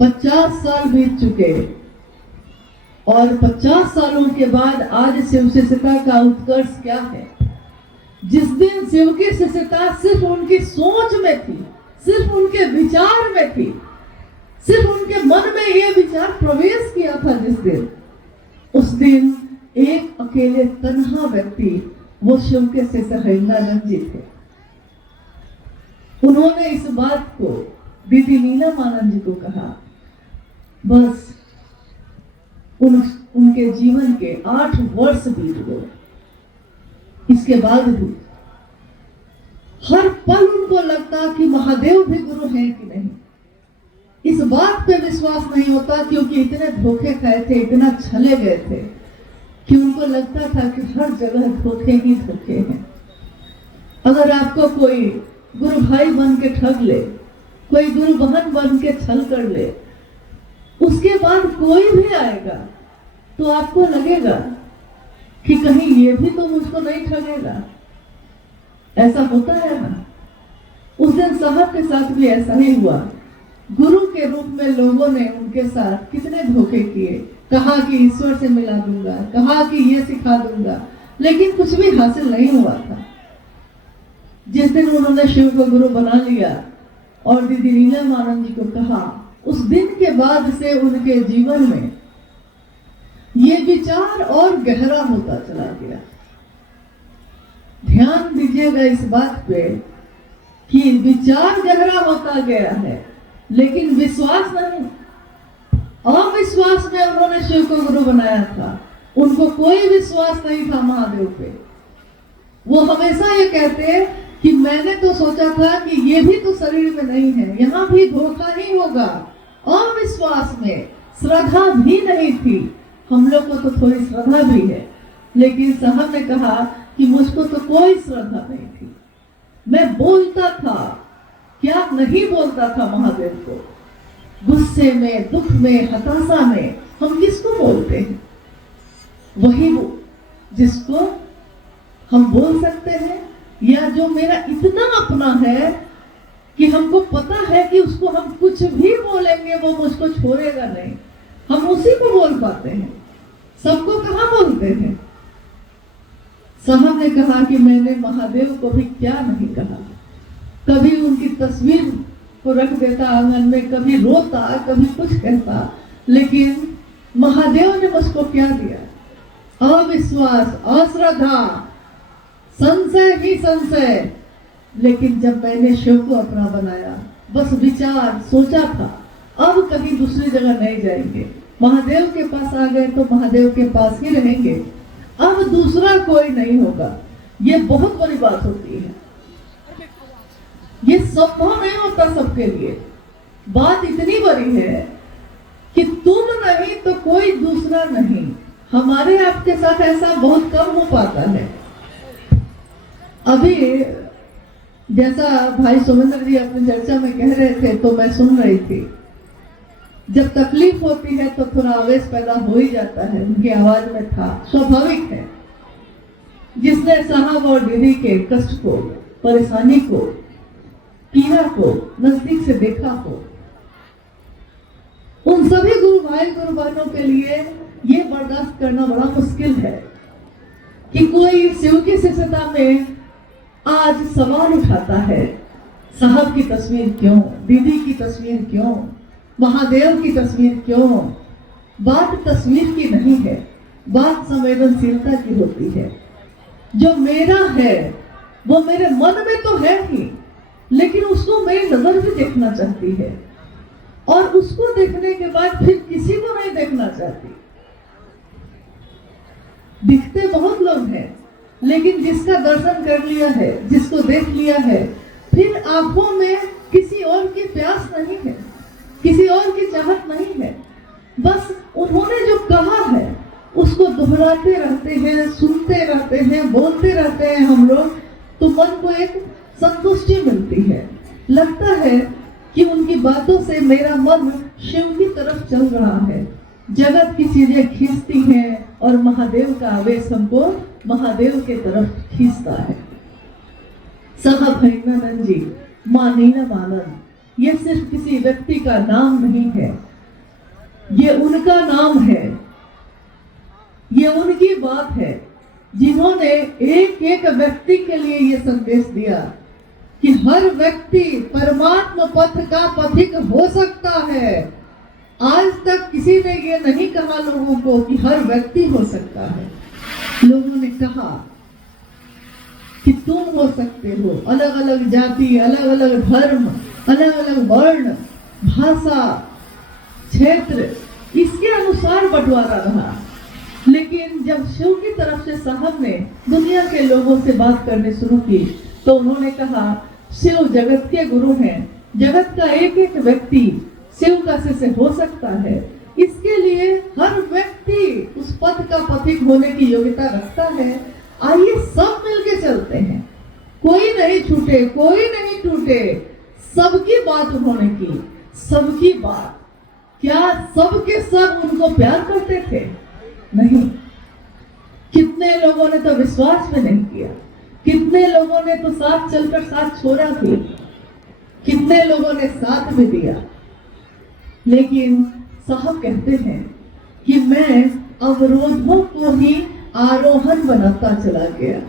50 साल बीत चुके और 50 सालों के बाद आज शिव शिष्यता का उत्कर्ष क्या है। जिस दिन शिव की शिष्यता सिर्फ उनकी सोच में थी, सिर्फ उनके विचार में थी, सिर्फ उनके मन में ये विचार प्रवेश किया था, जिस दिन, उस दिन एक अकेले तन्हा व्यक्ति वो शिव के शिष्य हरिनानंद जी थे। उन्होंने इस बात को दीदी नीलमानंद जी को कहा। बस उनके जीवन के 8 वर्ष बीत गए। इसके बाद भी हर पल उनको लगता कि महादेव भी गुरु हैं कि नहीं। इस बात पे विश्वास नहीं होता, क्योंकि इतने धोखे खाए थे, इतना छले गए थे कि उनको लगता था कि हर जगह धोखे ही धोखे हैं। अगर आपको कोई गुरु भाई बन के ठग ले, कोई गुरु बहन बन के छल कर ले, उसके बाद कोई भी आएगा तो आपको लगेगा कि कहीं ये भी तो मुझको नहीं ठगेगा। ऐसा होता है ना। उस दिन साहब के साथ भी ऐसा ही हुआ। गुरु के रूप में लोगों ने उनके साथ कितने धोखे किए। कहा कि ईश्वर से मिला दूंगा, कहा कि ये सिखा दूंगा, लेकिन कुछ भी हासिल नहीं हुआ था। जिस दिन उन्होंने शिव को गुरु बना लिया और दीदी नीलमानंद जी को कहा, उस दिन के बाद से उनके जीवन में ये विचार और गहरा होता चला गया। ध्यान दीजिएगा इस बात पे कि विचार गहरा होता गया है, लेकिन विश्वास नहीं। अविश्वास में उन्होंने शिव को गुरु बनाया था। उनको कोई विश्वास नहीं था महादेव पे। वो हमेशा ये कहते कि मैंने तो सोचा था कि ये भी तो शरीर में नहीं है, यहाँ भी धोखा ही होगा। अविश्वास में श्रद्धा भी नहीं थी। हम लोग को तो थोड़ी श्रद्धा भी है, लेकिन साहब ने कहा कि मुझको तो कोई श्रद्धा नहीं थी। मैं बोलता था, क्या नहीं बोलता था महादेव को। गुस्से में, दुख में, हताशा में हम किसको बोलते हैं? वही वो जिसको हम बोल सकते हैं, या जो मेरा इतना अपना है कि हमको पता है कि उसको हम कुछ भी बोलेंगे वो मुझको छोड़ेगा नहीं, हम उसी को बोल पाते हैं। सबको कहाँ बोलते हैं? साहब ने कहा कि मैंने महादेव को भी क्या नहीं कहा। कभी उनकी तस्वीर को रख देता आंगन में, कभी रोता, कभी कुछ कहता, लेकिन महादेव ने मुझको क्या दिया? अविश्वास, अश्रद्धा, संशय ही संशय। लेकिन जब मैंने शिव को अपना बनाया, बस विचार सोचा था अब कहीं दूसरी जगह नहीं जाएंगे, महादेव के पास आ गए तो महादेव के पास ही रहेंगे, अब दूसरा कोई नहीं होगा। ये बहुत बड़ी बात होती है। ये संभव नहीं होता सबके लिए। बात इतनी बड़ी है कि तुम नहीं तो कोई दूसरा नहीं। हमारे आपके साथ ऐसा बहुत कम हो पाता है। अभी जैसा भाई सोमेंद्र जी अपनी चर्चा में कह रहे थे तो मैं सुन रही थी। जब तकलीफ होती है तो थोड़ा आवेश पैदा हो ही जाता है, उनकी आवाज में था, स्वाभाविक है। जिसने साहब और दीदी के कष्ट को, परेशानी को, पीड़ा को नजदीक से देखा हो, उन सभी गुरु भाई गुरु बहनों के लिए ये बर्दाश्त करना बड़ा मुश्किल है कि कोई शिव की शिष्यता में आज सवाल उठाता है, साहब की तस्वीर क्यों, दीदी की तस्वीर क्यों, महादेव की तस्वीर क्यों। बात तस्वीर की नहीं है, बात संवेदनशीलता की होती है। जो मेरा है वो मेरे मन में तो है ही, लेकिन उसको मेरी नजर भी देखना चाहती है, और उसको देखने के बाद फिर किसी को नहीं देखना चाहती। दिखते बहुत लोग हैं, लेकिन जिसका दर्शन कर लिया है, जिसको देख लिया है, फिर आंखों में किसी और की प्यास नहीं है, किसी और की चाहत नहीं है। बस उन्होंने जो कहा है उसको दोहराते रहते हैं, सुनते रहते हैं, बोलते रहते हैं हम लोग, तो मन को एक संतुष्टि मिलती है। लगता है कि उनकी बातों से मेरा मन शिव की तरफ चल रहा है। जगत की चीजें खींचती हैं और महादेव का आवेश हमको महादेव के तरफ खींचता है। साहब हरिनानंद जी, माँ नीलमानंद, ये सिर्फ किसी व्यक्ति का नाम नहीं है, ये उनका नाम है, ये उनकी बात है जिन्होंने एक एक व्यक्ति के लिए ये संदेश दिया कि हर व्यक्ति परमात्मा पथ का पथिक हो सकता है। आज तक किसी ने ये नहीं कहा लोगों को कि हर व्यक्ति हो सकता है। लोगों ने कहा कि तुम हो सकते हो, अलग अलग जाति, अलग अलग धर्म, अलग अलग वर्ण, भाषा, क्षेत्र, इसके अनुसार बंटवारा रहा। लेकिन जब शिव की तरफ से साहब ने दुनिया के लोगों से बात करनी शुरू की तो उन्होंने कहा शिव जगत के गुरु हैं, जगत का एक एक व्यक्ति शिव का शिष्य हो सकता है। इसके लिए हर व्यक्ति उस पथ का पथिक होने की योग्यता रखता है। आइए सब मिलके चलते हैं, कोई नहीं छूटे, कोई नहीं टूटे। सबकी बात उन्होंने की, सबकी बात। क्या सबके सब उनको प्यार करते थे? नहीं। कितने लोगों ने तो विश्वास भी नहीं किया, कितने लोगों ने तो साथ चलकर साथ छोड़ा भी, कितने लोगों ने साथ भी दिया। लेकिन साहब कहते हैं कि मैं अवरोधों को ही आरोहण बनाता चला गया।